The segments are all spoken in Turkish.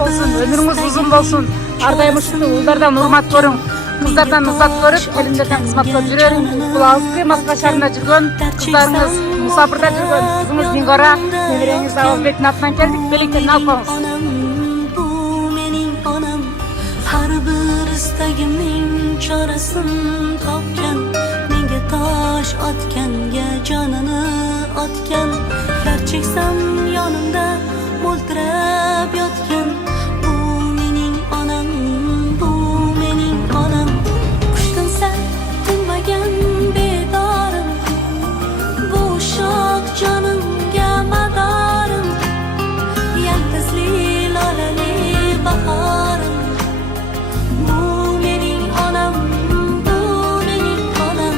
bolsun, ömürüңүz uzun bolsun. Ар дайым ушундай уулдардан урмат көрүң, кыздардан ызат көрүп, келиндерден кызмат кылып жүрөрүң. Бул алыскы Москва шаарында жүргөн кыздарыңыз, мусафирда жүргөн кызыңыз Дингора, небереңиз Абазбектин атынан келдик. Белектен алып коюңуз. Bu mening onam, har bir istagimning chorasini topgan, menga tosh otganga jonini otgan, dard cheksam yonimda mo'ltirab yotgan. Bu mening onam, bu mening onam, qushtinsa tinmagan bedorim, bu shoh jonimga madorim, yaltizli lolali bahorim. Bu mening onam, bu mening onam.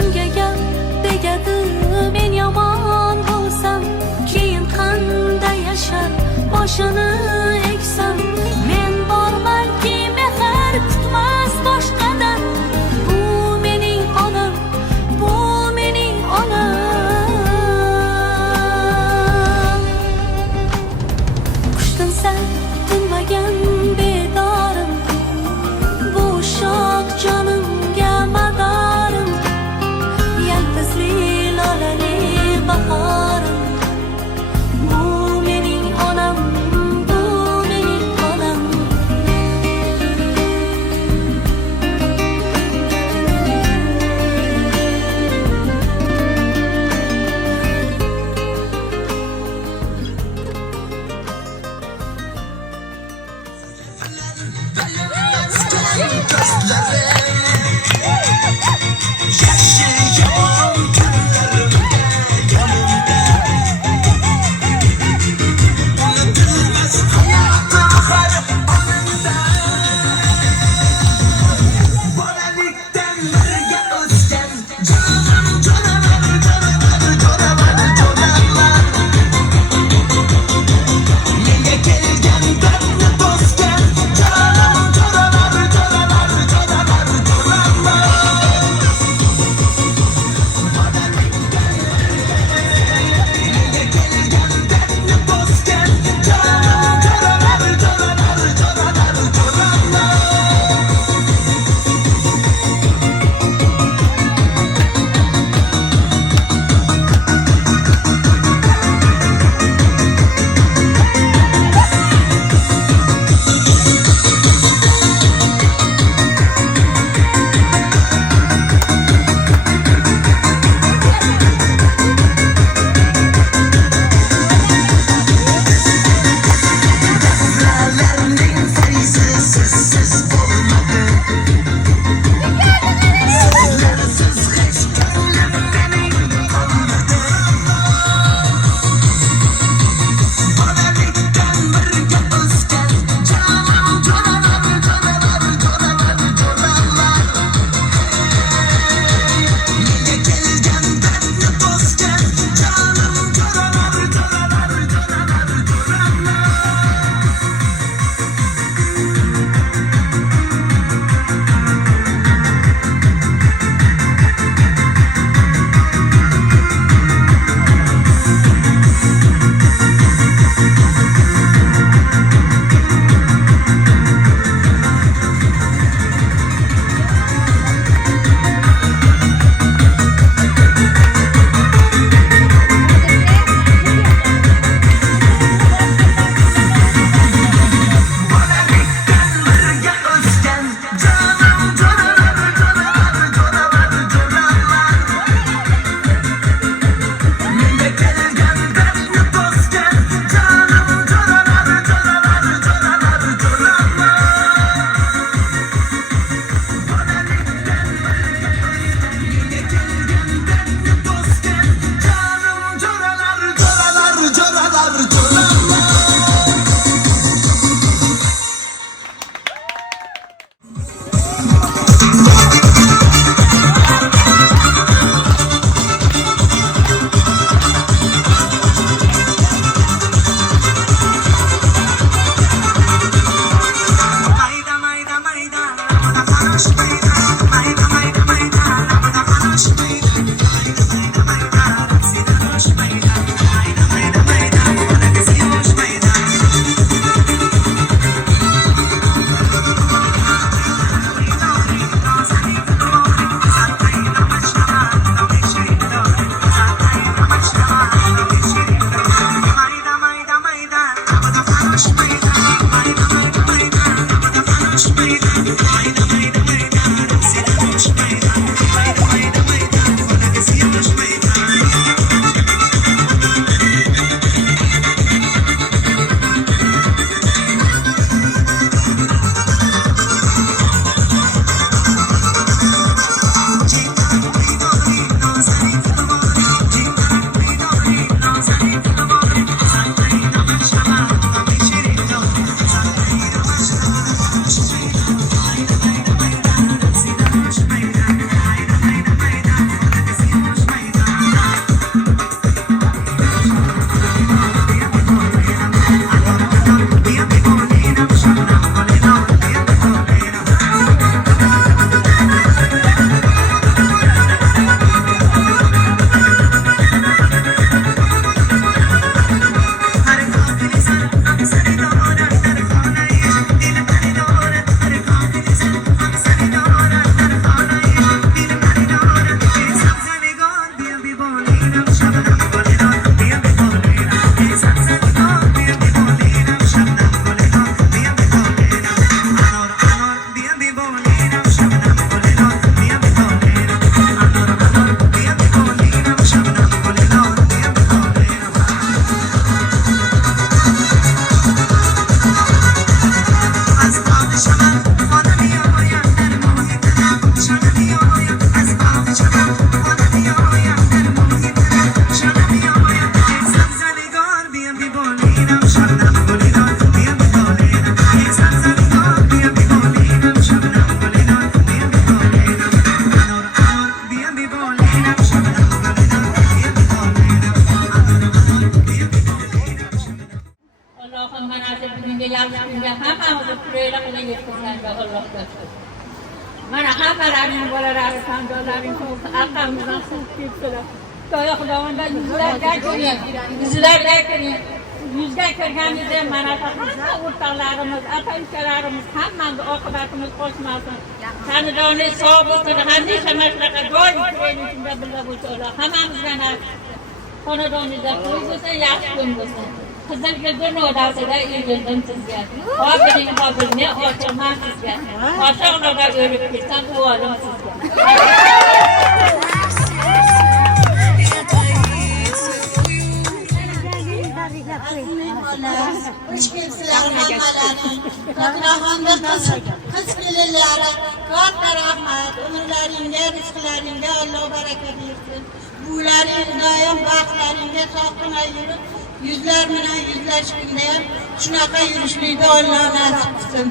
Unga gap tegadi, men yomon bo'lsam, keyin qanday yashar boshini eksam. Men bormanki mehr kutmas boshqadan. Bu mening onam, bu mening onam. Qushtinsa tinmagan bedorim, bu shoh jonimga madorim, yaltizli lolali bahorim. Bu mening onam, bu mening onam. Mana hammalarning bolalari hamdonlaring arqamizdan suv ketdilar. Xudoyo xudovanda yuzlarga kiring. Yuzga kirganingizda mana hamma o'rtoqlarimiz, aka-ukalarimiz hammamiz oqibatimiz qochmasin. Xonadonlar sog' bo'lsin, hamisha mana shunaqa doim turaylik shunda birga bo'lsinlar. Hammamizga nasib. Xonadoningizda to'y bo'lsin, yaxshi kun bo'lsin. Qizilguldan odasida egildim sizga. Hofiring hofirini ochirman sizga. Ota-onaga o'lib ketsam o'g'lim sizga. Kız filelere, katta rahmet, ömürlerinde, rızklarında Allah bereket versin. Buğuların daim baklarında sakına yürüp, yüzler çıkındayım. Şunaka yürüyüşlüğü de Allah nasip etsin.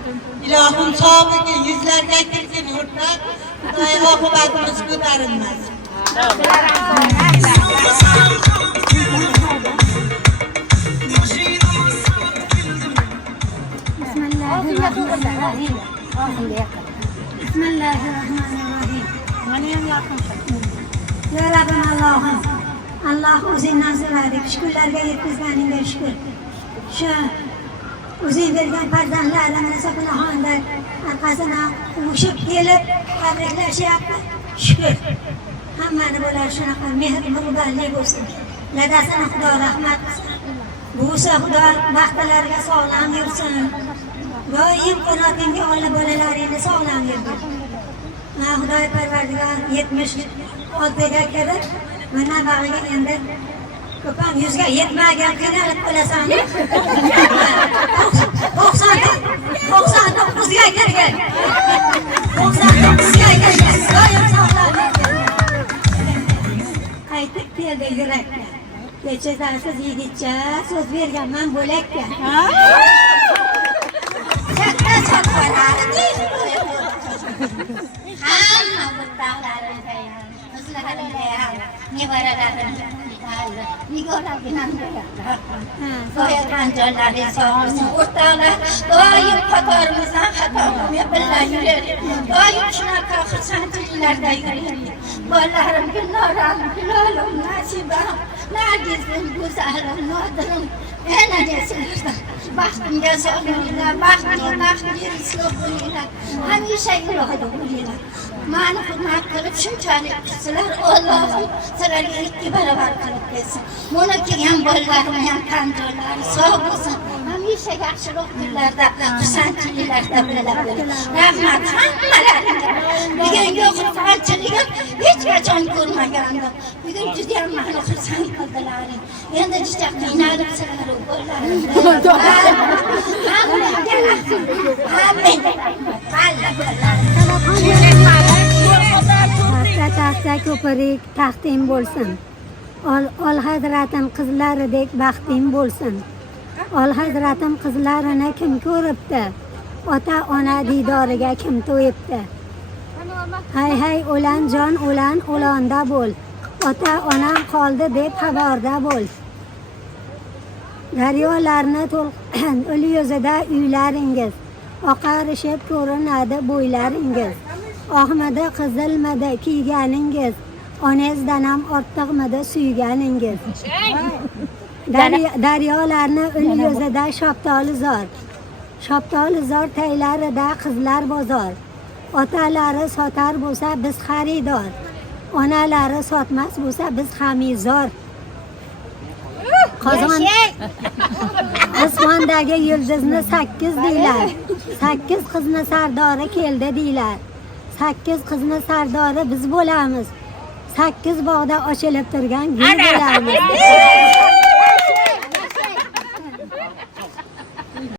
İlahım sabıkı yüzler getirsin orta, daim okubatımız kurtarılmaz. Bismillahirrahmanirrahim. Ya Rabbim Allah'ım, Allah o'zingdan so'radik, shukurlarga yetkazganingga shukur. Shu o'zing bergan farzandlarni mana shu gunohonda orqasidan uvushib kelib tabriklashyapti. Shukur. Hammani bo'lar shunaqa mehr-muhabbatli bo'lsin. Dadasini Xudo rahmat qilsin. Buvisi Xudo baxtlariga sog'lom yursin. Doim qanotingga olib bolalaringni sog'lom yurgin. Ma Xudoy Parvardigor 76ga kirib, mana bag'iga endi ko'pam 100ga yetmagan qiynalib qolasan. 99ga kirgan. 99ga kirgan. Doim sog'lom yurgin. Qaytib keldi yurakka. Kechasiz yigitcha so'z berganman bo'lakka. Hamma o'rtoqlarimga qizlarimga nevaralarimga nigorlarinam so'ygan joylari sog'sin o'rtoqlar doim qatorimizdan xato qilmay birga yuraylik doim shunaqa xursandchiliklarda yuraylik bolalarim Gulnoram Gulolim Nasibam Nargizim Go'zalim Nodirim enagasilardan baxtimga sog'lig'inglar baxtli isloh bo'linglar hamisha ilohida bo'linglar mani hurmat qilib shunchalik sizlar Allohim sizlarga 2 barobar qilib bersin buni kelgan bolalarim ham tan joylari sog' bo'lsin hamisha yaxshiroq kunlarda, xursandchiliklarda bo'ladi. Rahmat hammalaringga. Bugungi xursandchiligim hech qachon ko'rmagandim. Bugun juda ham meni xursand qildilaring. Endi juda qiynalib sizlar bo'larim. Taxta ko'pirik taxting bo'lsin. Ol hazratim qizlaridek baxting bo'lsin. Ol hazratim qizlarini kim ko'ribdi? Ota ona diydoriga kim to'yibdi? Hay hay o'lan jon o'lan o'londa bo'l. Ota onam qoldi deb xabarda bo'l. Daryolarni to'l yuzida uylaringiz, oqarishib ko'rinadi bo'ylaringiz. Oqmidi qizilmidi kiyganingiz, onangizdan ham ortiqmidi suyganingiz. Daryolarni yuzida shoptoli zor taylarida qizlar bozor. Otalari sotar bo'lsa biz xaridor, onalari sotmas bo'lsa biz xamizor. Qozon osmondagi yulduzni 8 deylar. 8 qizni sardori keldi deylar. 8 qizni sardori biz bo'lamiz. 8 bog'da ochilib turgan gul bo'lamiz.